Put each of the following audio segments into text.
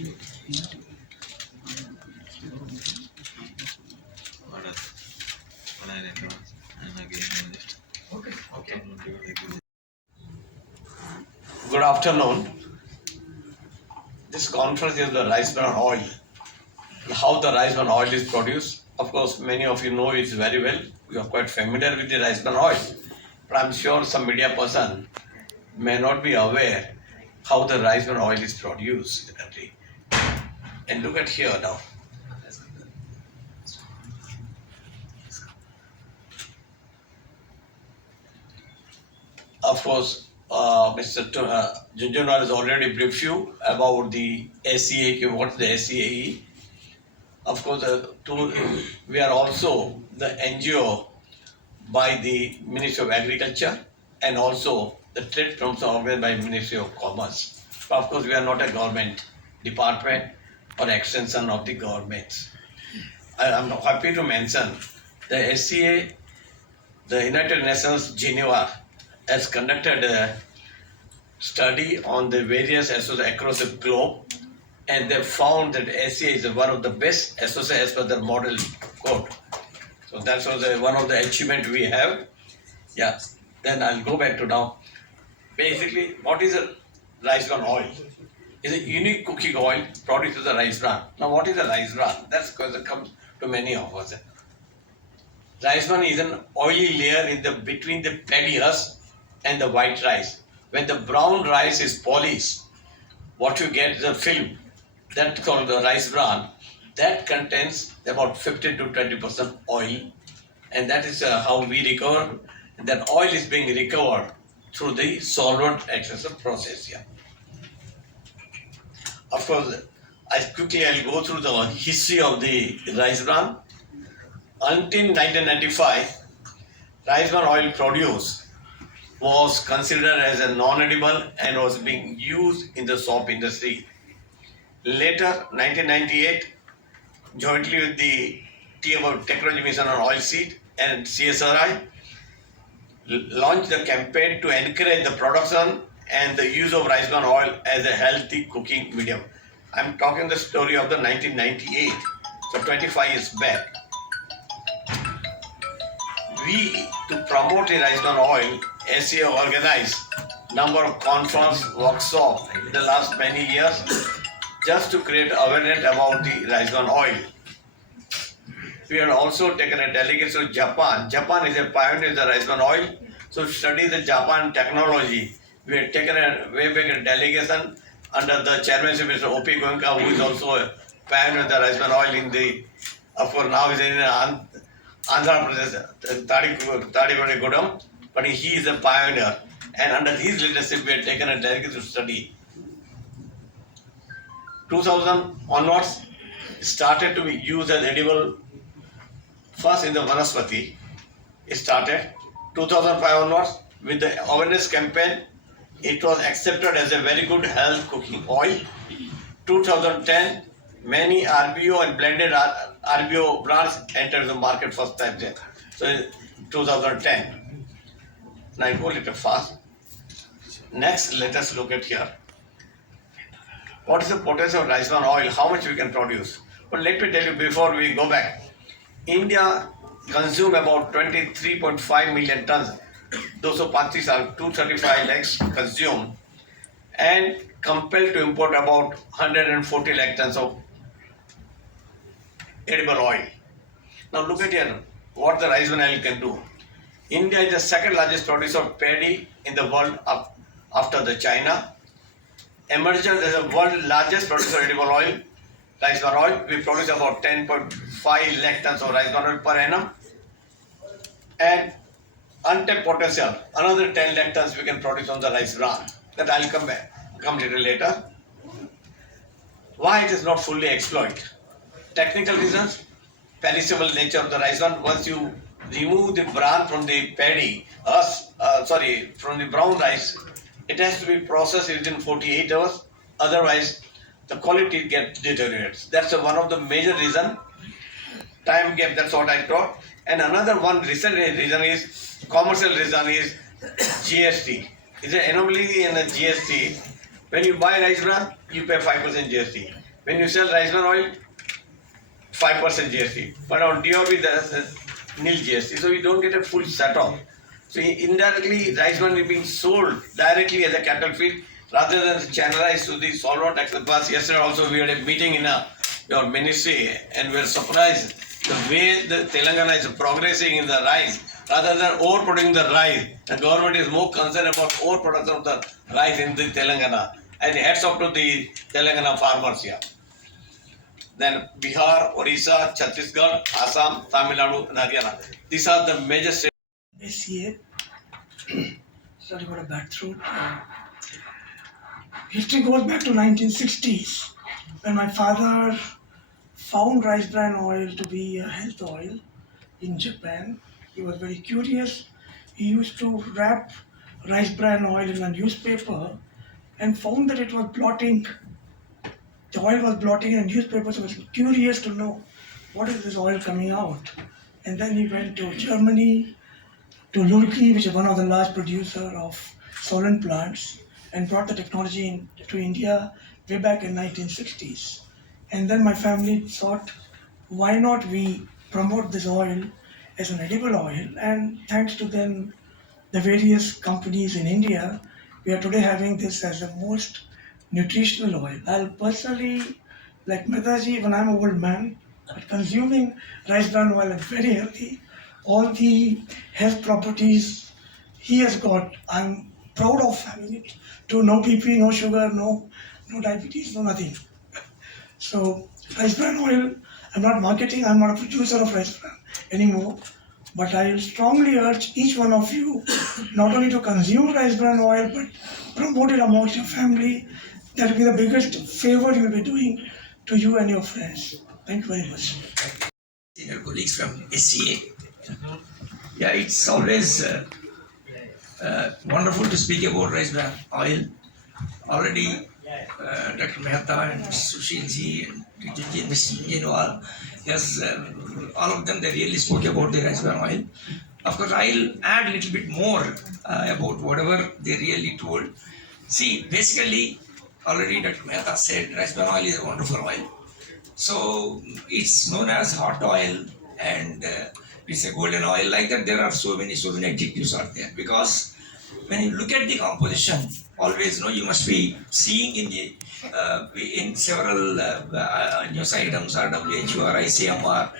Good afternoon. This conference is the rice bran oil. How the rice bran oil is produced. Of course, many of you know it very well. You are quite familiar with the rice bran oil. But I'm sure some media person may not be aware how the rice bran oil is produced in the country. And look at here now. Of course, Mr. Junjuwala has already briefed you about the SEA. What's the SEA? Of course, we are also the NGO by the Ministry of Agriculture and also the trade promotion organized by Ministry of Commerce. But of course, we are not a government department or extension of the government. I am happy to mention the SCA, the United Nations Geneva, has conducted a study on the various associations across the globe, and they found that SCA is one of the best associations as per the model code. So that was one of the achievement we have. Yeah. Then I'll go back to now. Basically, what is a rice bran oil? It's a unique cooking oil produced with the rice bran. Now, what is a rice bran? That's because it comes to many of us. Rice bran is an oily layer in the between the paddy husk and the white rice. When the brown rice is polished, what you get is a film that's called the rice bran that contains about 15 to 20% oil, and that is how we recover. That oil is being recovered through the solvent extraction process here. Of course, I'll go through the history of the rice bran. Until 1995, rice bran oil produced was considered as a non-edible and was being used in the soap industry. Later, 1998, jointly with the Technology Mission on Oilseed and CSRI, launched the campaign to encourage the production and the use of rice bran oil as a healthy cooking medium. I'm talking the story of the 1998, so 25 years back. We, to promote the rice bran oil, SCA organized number of conference workshops in the last many years just to create awareness about the rice bran oil. We had also taken a delegation to Japan. Japan is a pioneer in the rice bran oil. So to study the Japan technology, we had taken a way back delegation under the chairmanship of Mr. O.P. Goenka, who is also a pioneer in the rice bran oil in the, of course now is in Andhra Pradesh, Tadipattigudem, but he is a pioneer. And under his leadership, we had taken a delegation to study. 2000 onwards, started to be used as edible. First in the Vanaspati, it started. 2005 onwards, with the awareness campaign, it was accepted as a very good health cooking oil. 2010, many RBO and blended RBO brands entered the market first time there. So in 2010. Now I go a little fast. Next, let us look at here. What is the potential of rice bran oil? How much we can produce? But let me tell you before we go back. India consumes about 23.5 million tons. Those of Pantis are 235 lakhs consumed and compelled to import about 140 lakh tons of edible oil. Now look at here what the rice bran oil can do. India is the second largest producer of paddy in the world after the China. Emerged as the world's largest producer of edible oil, rice bran oil. We produce about 10.5 lakh tons of rice bran oil per annum. And untapped potential, another 10 lakh tons we can produce on the rice bran. That I'll come little later. Why it is not fully exploited? Technical reasons, perishable nature of the rice bran. Once you remove the bran from the paddy, from the brown rice, it has to be processed within 48 hours. Otherwise, the quality gets deteriorates. That's one of the major reason. Time gap, that's what I thought. And another one reason is, commercial reason is GST. It's an anomaly in the GST. When you buy rice bran, you pay 5% GST. When you sell rice bran oil, 5% GST. But on DOP, there's nil GST. So you don't get a full set off. So indirectly, rice bran is being sold directly as a cattle feed rather than channelized to the solvent experts. Yesterday also we had a meeting in your ministry and we were surprised the way the Telangana is progressing in the rice rather than overproducing the rice. The government is more concerned about overproduction of the rice in the Telangana. And hats off to the Telangana farmers here. Then Bihar, Orissa, Chhattisgarh, Assam, Tamil Nadu, and Haryana. These are the major states. SCA. Sorry, got a bad throat. History goes back to 1960s when my father found rice bran oil to be a health oil in Japan. He was very curious. He used to wrap rice bran oil in a newspaper and found that it was blotting. The oil was blotting in a newspaper, so he was curious to know what is this oil coming out. And then he went to Germany, to Lurki, which is one of the large producer of solvent plants, and brought the technology to India way back in 1960s. And then my family thought, why not we promote this oil as an edible oil? And thanks to then the various companies in India, we are today having this as the most nutritional oil. I'll personally, like Mehtaji, when I'm an old man, but consuming rice bran oil is very healthy. All the health properties he has got, I'm proud of having it. To no BP, no sugar, no diabetes, no nothing. So rice bran oil, I'm not marketing, I'm not a producer of rice bran anymore. But I will strongly urge each one of you not only to consume rice bran oil, but promote it amongst your family. That will be the biggest favor you will be doing to you and your friends. Thank you very much. Senior colleagues from SCA. Yeah, it's always wonderful to speak about rice bran oil. Already, Dr. Mehta and Sushil ji and Mr. Junjuwala, yes, all of them, they really spoke about the rice bran oil. Of course, I'll add a little bit more about whatever they really told. See, basically, already Dr. Mehta said rice bran oil is a wonderful oil. So it's known as hot oil and it's a golden oil. Like that, there are so many adjectives are there. Because when you look at the composition, always you must be seeing in the in several news items or WHO or ICMR,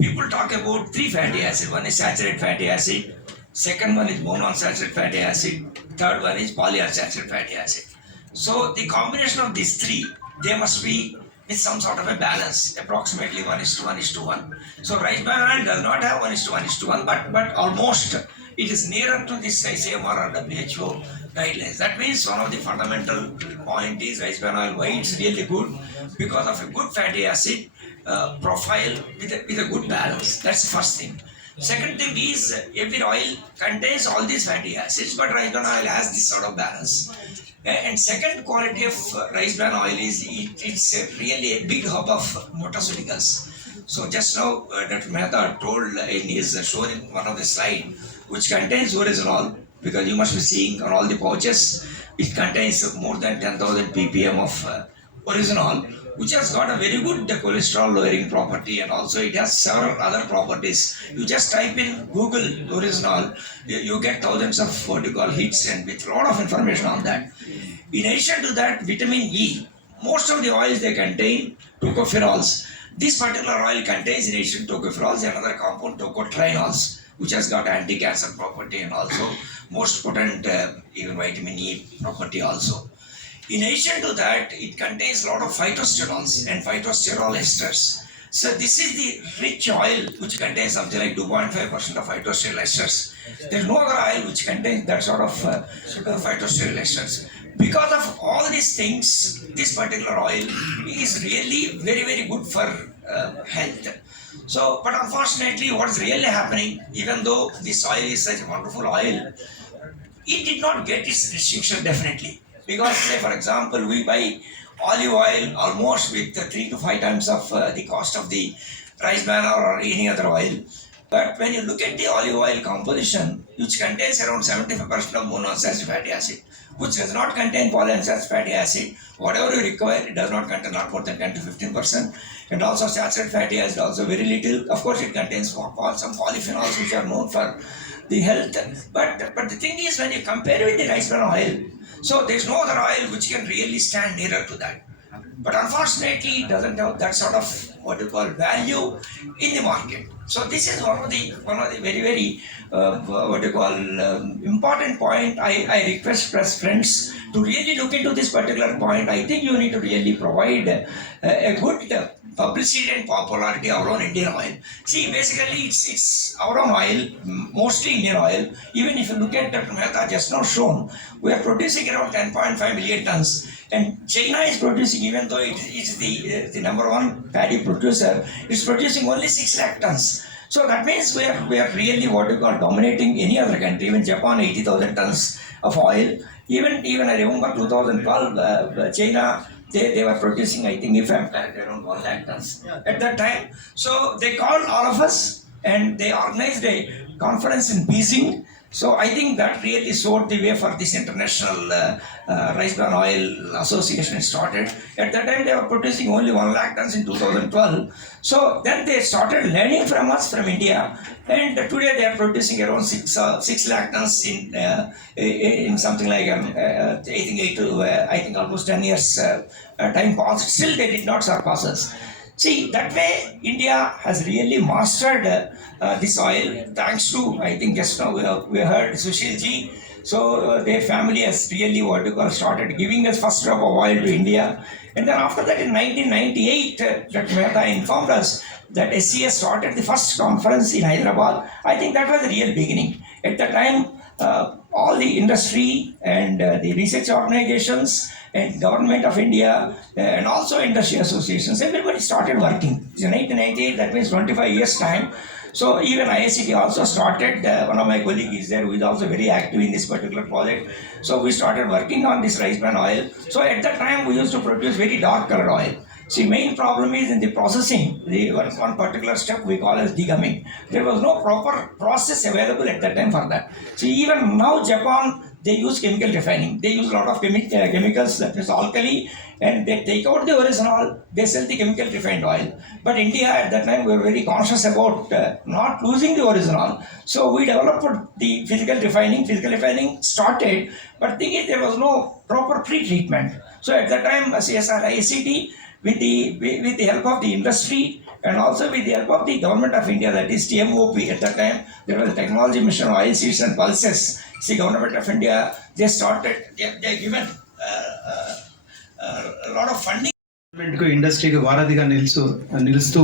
people talk about three fatty acids. One is saturated fatty acid, second one is monounsaturated fatty acid, third one is polyunsaturated fatty acid. So the combination of these three, they must be with some sort of a balance, approximately 1:1:1. So rice bran oil does not have 1:1:1, but almost it is nearer to this ICMR or WHO guidelines. That means one of the fundamental point is rice bran oil, why it's really good, because of a good fatty acid profile with a good balance. That's the first thing. Second thing is every oil contains all these fatty acids, but rice bran oil has this sort of balance. And second quality of rice bran oil is it's really a big hub of nutraceuticals. So just now Dr. Mehta told in his shown in one of the slide, which contains oryzanol, because you must be seeing on all the pouches, it contains more than 10,000 ppm of oryzanol, which has got a very good cholesterol lowering property, and also it has several other properties. You just type in Google oryzanol, you get thousands of what you call hits and with a lot of information on that. In addition to that, vitamin E, most of the oils they contain tocopherols. This particular oil contains in addition to tocopherols another compound tocotrienols, which has got anti-cancer property and also most potent even vitamin E property also. In addition to that, it contains a lot of phytosterols and phytosterol esters. So this is the rich oil which contains something like 2.5% of phytosterol esters. There is no other oil which contains that sort of phytosterol esters. Because of all these things, this particular oil is really very, very good for health. So, but unfortunately, what is really happening, even though this oil is such a wonderful oil, it did not get its restriction definitely. Because, say for example, we buy olive oil almost with 3 to 5 times of the cost of the rice bran or any other oil. But when you look at the olive oil composition, which contains around 75% of monounsaturated fatty acid, which does not contain polyunsaturated fatty acid. Whatever you require, it does not contain not more than 10 to 15%. And also saturated fatty acid also very little. Of course, it contains some polyphenols which are known for the health. But the thing is, when you compare with the rice bran oil, so there's no other oil which can really stand nearer to that. But unfortunately, it doesn't have that sort of what you call value in the market. So this is one of the very what you call important point. I request press friends to really look into this particular point. I think you need to really provide a good publicity and popularity of our own Indian oil. See, basically it's our own oil, mostly Indian oil. Even if you look at Dr. Mehta just now shown, we are producing around 10.5 million tons. And China is producing, even though it is the number one paddy producer, it's producing only 6 lakh tons. So that means we are really what you call dominating any other country. Even Japan, 80,000 tons of oil. Even I remember 2012, China, they were producing, I think, if I'm correct, around 1 lakh tons at that time. So they called all of us and they organized a conference in Beijing. So I think that really showed the way for this international rice bran oil association started. At that time, they were producing only 1 lakh tons in 2012. So then they started learning from us, from India, and today they are producing around 6 lakh tons in something like I think almost 10 years time passed. Still, they did not surpass us. See, that way India has really mastered this oil, thanks to, I think just now we heard Sushil ji. So their family has really what you call started giving us first drop of oil to India. And then after that in 1998, Dr. Mehta informed us that SCS started the first conference in Hyderabad. I think that was the real beginning. At the time, all the industry and the research organizations and government of India and also industry associations, everybody started working. In 1998, that means 25 years time. So even IICT also started, one of my colleagues is there who is also very active in this particular project. So we started working on this rice bran oil. So at that time we used to produce very dark colored oil. See, main problem is in the processing, the one particular step we call as degumming. There was no proper process available at that time for that. So even now Japan, they use chemical refining. They use a lot of chemicals, that is alkali, and they take out the original, they sell the chemical refined oil. But India at that time, we were very conscious about not losing the original. So we developed the physical refining. Physical refining started, but the thing is there was no proper pre-treatment. So at that time, CSR ICT, with the help of the industry and also with the help of the government of India, that is TMOP at that time, there was a technology mission, oil seeds and pulses. See, government of India, they started, they given a lot of funding. ఇండస్ట్రీకి వారధిగా నిలుస్తూ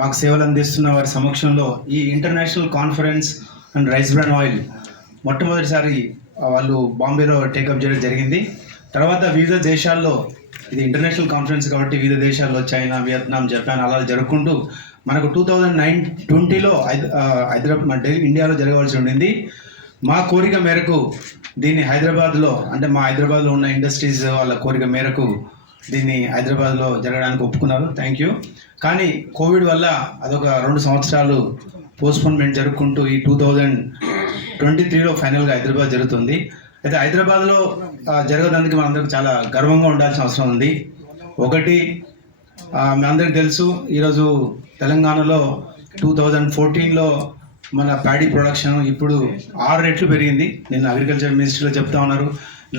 మాకు సేవలు అందిస్తున్న వారి సమక్షంలో ఈ international conference and rice bran oil మొట్టమొదటిసారి వాళ్ళు బాంబేలో టేకప్ చేయడం జరిగింది. తర్వాత వివిధ దేశాల్లో, ఇది ఇంటర్నేషనల్ కాన్ఫరెన్స్ కాబట్టి వివిధ దేశాల్లో చైనా, వియత్నాం, జపాన్ అలా జరుపుకుంటూ మనకు 2020లో హైదరాబాద్ ఇండియాలో జరగవలసి ఉండింది. మా కోరిక మేరకు దీన్ని హైదరాబాద్లో, అంటే మా హైదరాబాద్లో ఉన్న ఇండస్ట్రీస్ వాళ్ళ కోరిక మేరకు దీన్ని హైదరాబాద్లో జరగడానికి ఒప్పుకున్నారు. Thank you. కానీ కోవిడ్ వల్ల అదొక 2 సంవత్సరాలు పోస్ట్పోన్మెంట్ జరుపుకుంటూ ఈ 2023లో ఫైనల్గా హైదరాబాద్ జరుగుతుంది. అయితే హైదరాబాద్లో జరగడానికి మనందరికి చాలా గర్వంగా ఉండాల్సిన అవసరం ఉంది. ఒకటి, మీ అందరికి తెలుసు, ఈరోజు తెలంగాణలో 2014లో మన ప్యాడీ ప్రొడక్షన్ ఇప్పుడు 6 రెట్లు పెరిగింది. నిన్న అగ్రికల్చర్ మినిస్ట్రీలో చెప్తా ఉన్నారు,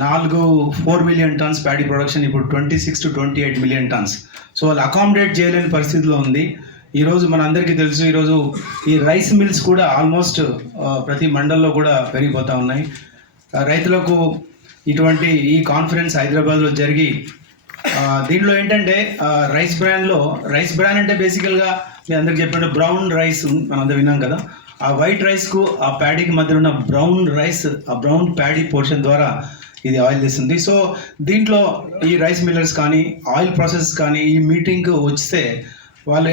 4 మిలియన్ టన్స్ ప్యాడీ ప్రొడక్షన్ ఇప్పుడు 26 to 28 మిలియన్ టన్స్. సో వాళ్ళు అకామిడేట్ చేయలేని పరిస్థితిలో ఉంది. ఈరోజు మన అందరికీ తెలుసు, ఈరోజు ఈ రైస్ మిల్స్ కూడా ఆల్మోస్ట్ ప్రతి మండల్లో కూడా పెరిగిపోతూ ఉన్నాయి. రైతులకు ఇటువంటి ఈ కాన్ఫరెన్స్ హైదరాబాద్లో జరిగి, దీంట్లో ఏంటంటే రైస్ బ్రాన్ అంటే బేసికల్గా మీ అందరికి చెప్పినట్టు బ్రౌన్ రైస్ మనందరూ విన్నాం కదా, ఆ వైట్ రైస్కు ఆ ప్యాడీకి మధ్యలో ఉన్న బ్రౌన్ రైస్, ఆ బ్రౌన్ ప్యాడీ పోర్షన్ ద్వారా ఇది ఆయిల్ తీస్తుంది. సో దీంట్లో ఈ రైస్ మిల్లర్స్ కానీ ఆయిల్ ప్రాసెస్ కానీ ఈ మీటింగ్కి వస్తే వాళ్ళు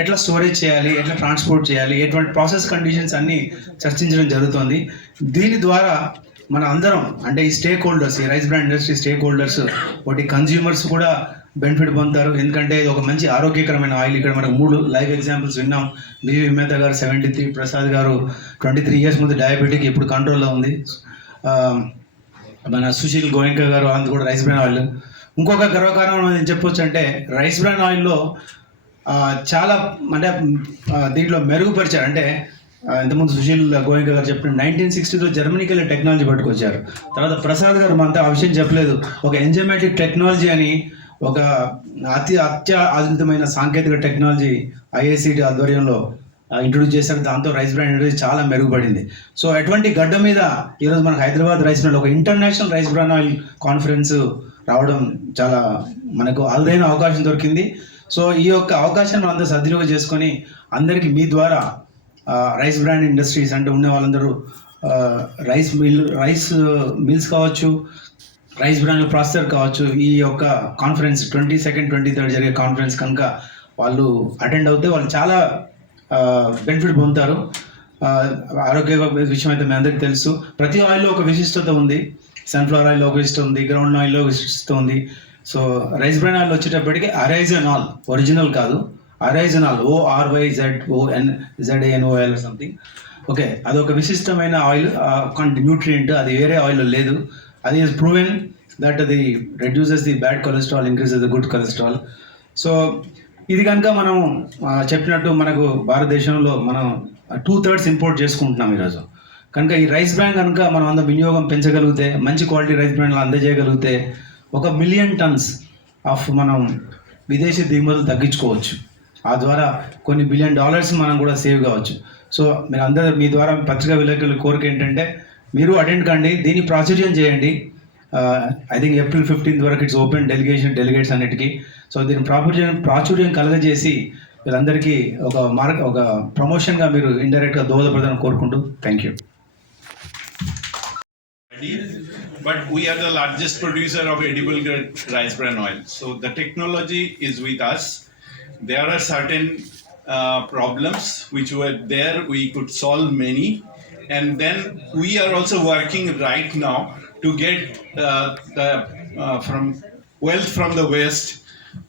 ఎట్లా స్టోరేజ్ చేయాలి, ఎట్లా ట్రాన్స్పోర్ట్ చేయాలి, ఎటువంటి ప్రాసెస్ కండిషన్స్ అన్నీ చర్చించడం జరుగుతుంది. దీని ద్వారా మన అందరం, అంటే ఈ స్టేక్ హోల్డర్స్, ఈ rice brand industry stake holders, ఒకటి కన్జ్యూమర్స్ కూడా బెనిఫిట్ పొందుతారు. ఎందుకంటే ఇది ఒక మంచి ఆరోగ్యకరమైన ఆయిల్. ఇక్కడ మనకు 3 లైవ్ ఎగ్జాంపుల్స్ విన్నాం. బివి మేతా గారు 73, ప్రసాద్ గారు 23 ఇయర్స్ ముందు డయాబెటిక్, ఇప్పుడు కంట్రోల్లో ఉంది. మన సుశీల్ గోయంక గారు అందు కూడా రైస్ బ్రాన్ ఆయిల్. ఇంకొక గర్వకారణం ఏం చెప్పొచ్చు అంటే రైస్ బ్రాన్ ఆయిల్లో చాలా అంటే దీంట్లో మెరుగుపరిచారు. అంటే ఇంతకుముందు సుశీల్ గోయంక గారు చెప్పిన 1960లో జర్మనీకి వెళ్ళి టెక్నాలజీ పట్టుకొచ్చారు. తర్వాత ప్రసాద్ గారు మనతో ఆ విషయం చెప్పలేదు, ఒక ఎంజైమాటిక్ టెక్నాలజీ అని ఒక అత్యాధునితమైన సాంకేతిక టెక్నాలజీ ఐఐసిటి ఆధ్వర్యంలో ఇంట్రొడ్యూస్ చేశారు. దాంతో రైస్ బ్రాన్ ఇండస్ట్రీ చాలా మెరుగుపడింది. సో అటువంటి గడ్డ మీద ఈరోజు మనకు హైదరాబాద్ రైస్ బ్రాన్ ఒక international rice bran oil conference రావడం చాలా మనకు అరుదైన అవకాశం దొరికింది. సో ఈ యొక్క అవకాశాన్ని మనం అందరూ సద్వినియోగం చేసుకొని అందరికీ మీ ద్వారా రైస్ బ్రాండ్ ఇండస్ట్రీస్ అంటే ఉండే వాళ్ళందరూ రైస్ మిల్స్ కావచ్చు, రైస్ బ్రాండ్ ప్రాసెసర్ కావచ్చు, ఈ యొక్క కాన్ఫరెన్స్ 22nd 23rd జరిగే కాన్ఫరెన్స్ కనుక వాళ్ళు అటెండ్ అవుతే వాళ్ళు చాలా బెనిఫిట్ పొందుతారు. ఆరోగ్య విషయం అయితే మీ అందరికీ తెలుసు. ప్రతి ఆయిల్లో ఒక విశిష్టత ఉంది. సన్ఫ్లవర్ ఆయిల్లో ఒక విశిష్టత ఉంది, గ్రౌండ్ ఆయిల్లో ఒక విశిష్టత ఉంది. సో రైస్ బ్రాన్ ఆయిల్ వచ్చేటప్పటికి అరైజనాల్, ఒరిజినల్ కాదు, అరైజనాల్, ORYZONZANOL సంథింగ్. ఓకే, అదొక విశిష్టమైన ఆయిల్, న్యూట్రియంట్, అది వేరే ఆయిల్లో లేదు. అది ఈజ్ ప్రూవెన్ దట్ అది reduces the bad cholesterol, increases the good cholesterol. So ఇది కనుక మనం చెప్పినట్టు మనకు భారతదేశంలో మనం 2/3 ఇంపోర్ట్ చేసుకుంటున్నాం ఈరోజు. కనుక ఈ రైస్ బ్రాన్ కనుక మనం అందరం వినియోగం పెంచగలిగితే, మంచి క్వాలిటీ రైస్ బ్రాండ్లు అందజేయగలిగితే 1 మిలియన్ టన్స్ ఆఫ్ మనం విదేశీ దిగుమతులు తగ్గించుకోవచ్చు. ఆ ద్వారా కొన్ని $1 బిలియన్ మనం కూడా సేవ్ కావచ్చు. సో మీరు అందరూ మీ ద్వారా పత్రికా విలేకరుల కోరిక ఏంటంటే మీరు అటెండ్ కండి, దీన్ని ప్రాచుర్యం చేయండి. ఐ థింక్ April 15th వరకు ఇట్స్ ఓపెన్, డెలిగేట్స్ అన్నిటికీ. సో దీన్ని ప్రాచుర్యం కలగజేసి వీళ్ళందరికీ ఒక ప్రమోషన్గా మీరు ఇండైరెక్ట్గా దోహదపడదని కోరుకుంటూ thank you. But we are the largest producer of edible grade rice bran oil. So the technology is with us. There are certain problems which were there. We could solve many, and then we are also working right now to get from wealth from the West.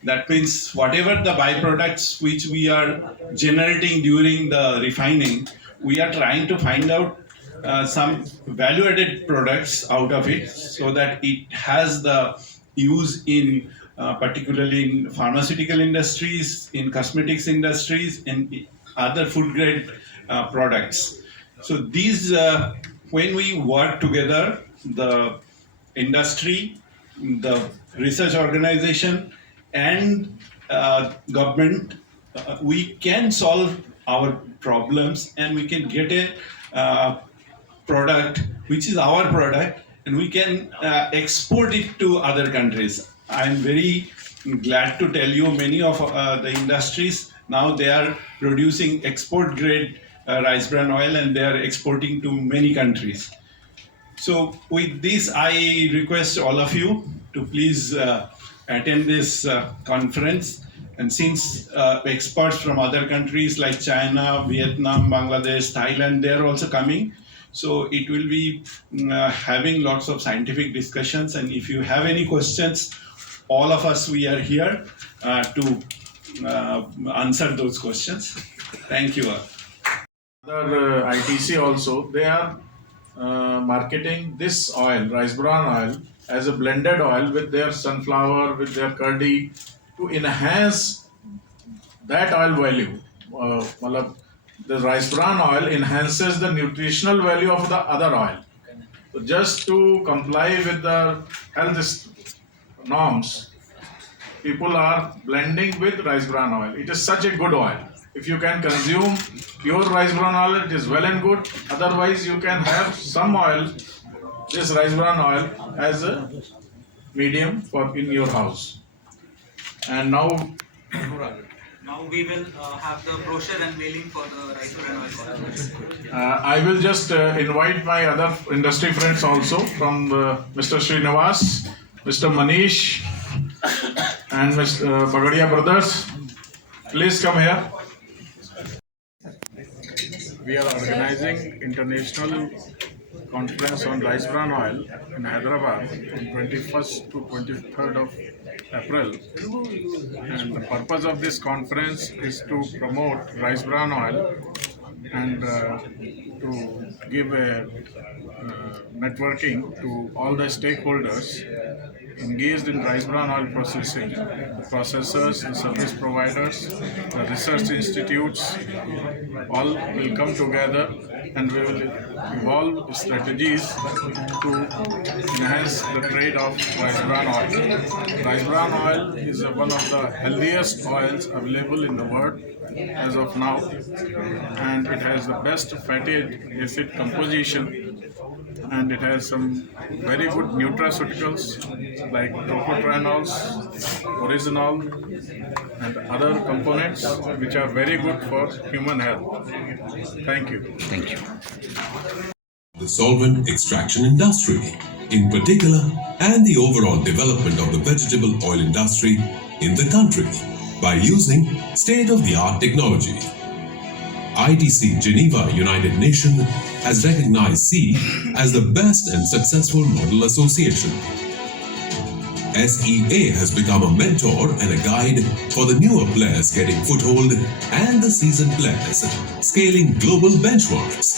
That means whatever the byproducts which we are generating during the refining, we are trying to find out some value-added products out of it, so that it has the use in particularly in pharmaceutical industries, in cosmetics industries, and other food-grade products. So these, when we work together, the industry, the research organization, and government, we can solve our problems, and we can get a product which is our product, and we can export it to other countries. I am very glad to tell you many of the industries now they are producing export grade rice bran oil, and they are exporting to many countries. So with this, I request all of you to please attend this conference. And since experts from other countries like China, Vietnam, Bangladesh, Thailand, they are also coming. So it will be having lots of scientific discussions, and if you have any questions, all of us, we are here to answer those questions. Thank you all. Other ITC also, they are marketing this oil, rice bran oil, as a blended oil with their sunflower, with their curdy, to enhance that oil value. The rice bran oil enhances the nutritional value of the other oil. So just to comply with the health norms, people are blending with rice bran oil. It is such a good oil. If you can consume pure rice bran oil, it is well and good. Otherwise, you can have some oil, this rice bran oil, as a medium for in your house. And now we will have the brochure and mailing for the rice bran oil conference. I will just invite my other industry friends also from Mr. Srinivas, Mr. Manish, and Mr. Bagadia brothers. Please come here. We are organizing international conference on rice bran oil in Hyderabad from 21st to 23rd of April. And the purpose of this conference is to promote rice bran oil and to give a networking to all the stakeholders engaged in rice bran oil processing, the processors, the service providers, the research institutes, all will come together and we will evolve strategies to enhance the trade of rice bran oil. Rice bran oil is one of the healthiest oils available in the world as of now, and it has the best fatty acid composition, and it has some very good nutraceuticals like tocotrienols, oryzanol, and other components which are very good for human health. Thank you. Thank you. The solvent extraction industry, in particular, and the overall development of the vegetable oil industry in the country by using state-of-the-art technology. ITC Geneva United Nations has recognized C as the best and successful model association. SEA has become a mentor and a guide for the newer players getting foothold and the seasoned players scaling global benchmarks.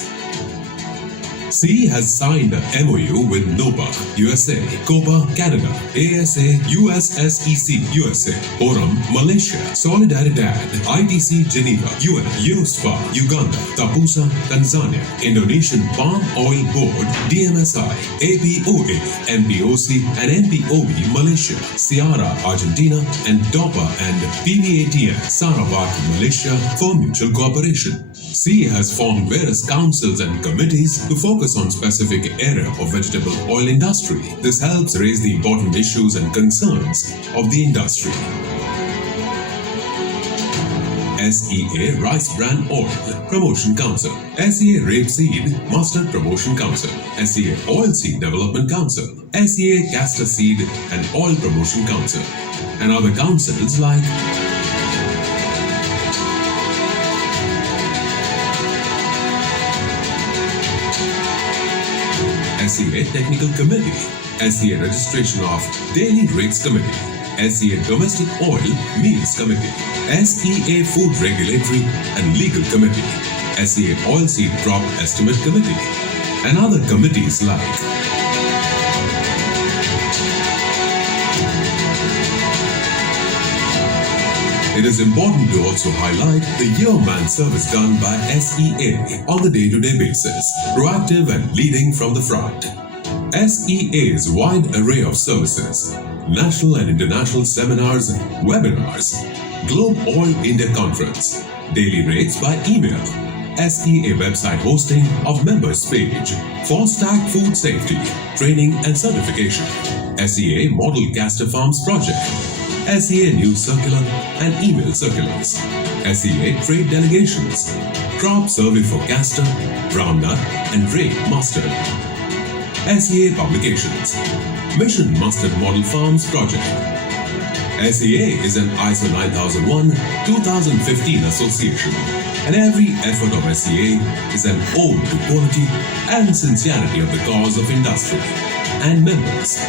C has signed a MOU with NOPA, USA, COPA, Canada, ASA, USSEC, USA, ORAM, Malaysia, Solidaridad, ITC, Geneva, UN, USPA, Uganda, Tapusa, Tanzania, Indonesian Palm Oil Board, DMSI, APOA, MPOC, and MPOB, Malaysia, Ciara, Argentina, and DOPA and PVATN, Sarawak, Malaysia, for mutual cooperation. C has formed various councils and committees to focus on specific area of vegetable oil industry. This helps raise the important issues and concerns of the industry. SEA Rice Bran Oil Promotion Council, SEA Rapeseed Mustard Promotion Council, SEA Oilseed Development Council, SEA Castor Seed and Oil Promotion Council, and other councils like SEA Technical Committee, SEA Registration of Daily Rates Committee, SEA Domestic Oil Meals Committee, SEA Food Regulatory and Legal Committee, SEA Oilseed Crop Estimate Committee, and other committees like It is important to also highlight the yeoman service done by SEA on the day-to-day basis, proactive and leading from the front. SEA's wide array of services, national and international seminars, webinars, Globe Oil India Conference, daily rates by email, SEA website hosting of members page, for-stack food safety, training and certification, SEA Model Castor Farms Project, SEA News Circular and Email Circulars, SEA Trade Delegations, Crop Survey for Castor, Groundnut and Rape Mustard, SEA Publications, Mission Mustard Model Farms Project. SEA is an ISO 9001-2015 association, and every effort of SEA is an ode to quality and sincerity of the cause of industry and members.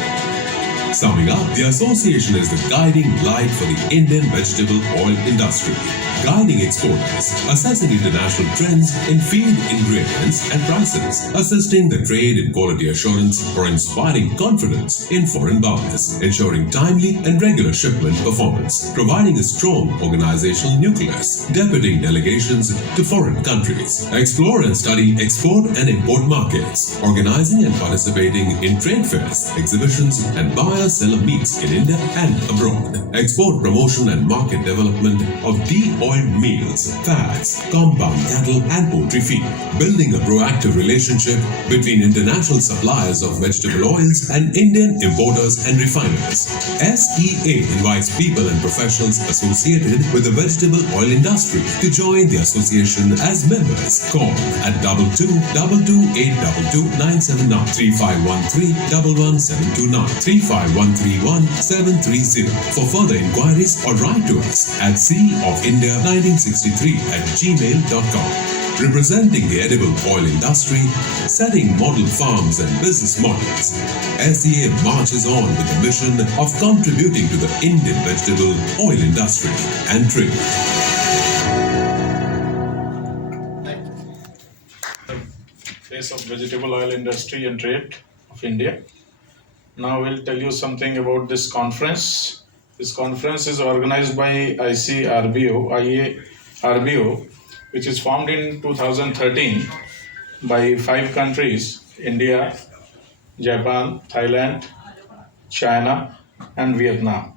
Summing up, the association is the guiding light for the Indian vegetable oil industry, guiding exporters, assessing international trends in feed ingredients and prices, assisting the trade in quality assurance, or inspiring confidence in foreign buyers, ensuring timely and regular shipment performance, providing a strong organizational nucleus, deputing delegations to foreign countries, explore and study export and import markets, organizing and participating in trade fairs, exhibitions, and buyer-seller meets in India and abroad, export promotion and market development of de-oiled meals, fats, compound cattle, and poultry feed, building a proactive relationship between international suppliers of vegetable oils and Indian importers and refiners. SEA invites people and professionals associated with the vegetable oil industry to join the association as members. Call at 2222822979, 3513-11729, 35131-730 for further inquiries, or write to us at seaofindia1963@gmail.com. Representing the edible oil industry, setting model farms and business models, SEA marches on with the mission of contributing to the Indian vegetable oil industry and trade. face of vegetable oil industry and trade of India. Now we'll tell you something about this conference. This conference is organized by IARBO, which is formed in 2013 by 5 countries: India, Japan, Thailand, China, and Vietnam.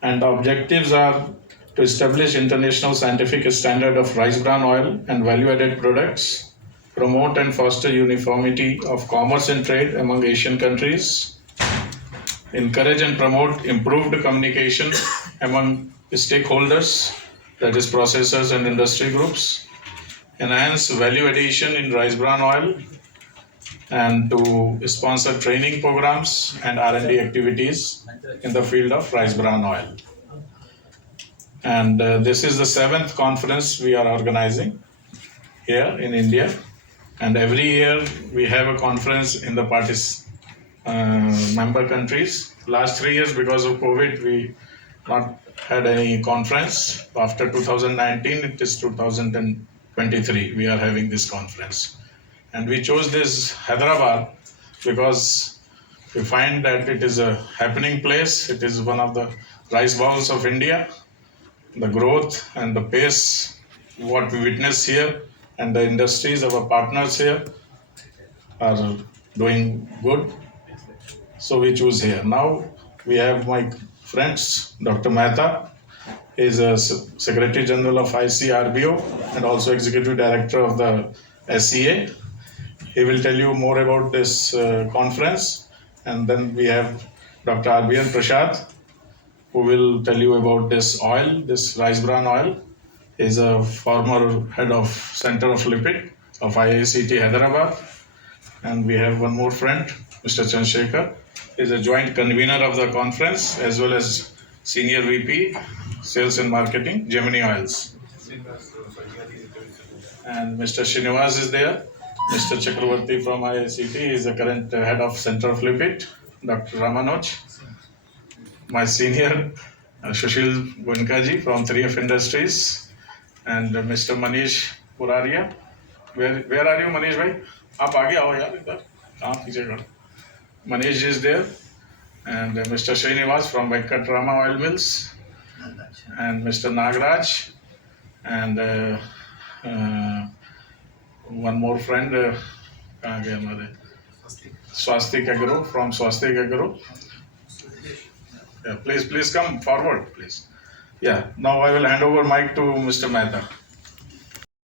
And the objectives are to establish international scientific standard of rice bran oil and value-added products, promote and foster uniformity of commerce and trade among Asian countries, encourage and promote improved communication among stakeholders, that is processors and industry groups, enhance value addition in rice bran oil, and to sponsor training programs and R&D activities in the field of rice bran oil. And this is the 7th conference we are organizing here in India. And every year we have a conference in the member countries. Last 3 years, because of COVID, we not had any conference. After 2019, it is 2023, we are having this conference. And we chose this Hyderabad because we find that it is a happening place. It is one of the rice bowls of India. The growth and the pace, what we witness here, and the industries, our partners here, are doing good. So we choose here. Now we have my friends, Dr. Mehta is a Secretary General of ICRBO and also Executive Director of the SEA. He will tell you more about this conference. And then we have Dr. RBN Prasad, who will tell you about this oil, this rice bran oil. He is a former head of Center of Lipid of IICT Hyderabad. And we have one more friend, Mr. Chandrasekhar. He is a joint convener of the conference as well as Senior VP, Sales and Marketing, Gemini Oils. And Mr. Srinivas is there. Mr. Chakravarti from IICT is the current head of Center of Lipid. Dr. Ramanoj. My senior, Sushil Gunkaji from 3F Industries. And Mr. Manish Puraria. Where are you, Manish bhai? आप आगे आओ यार इधर कहाँ पीछे खड़े Manish is there, and Mr. Srinivas from Venkatrama Oil Mills, and Mr. Nagraj, and one more friend, Swastik Agro from Swastik Agro. Yeah, please come forward, please. Yeah, now I will hand over mic to Mr. Mehta.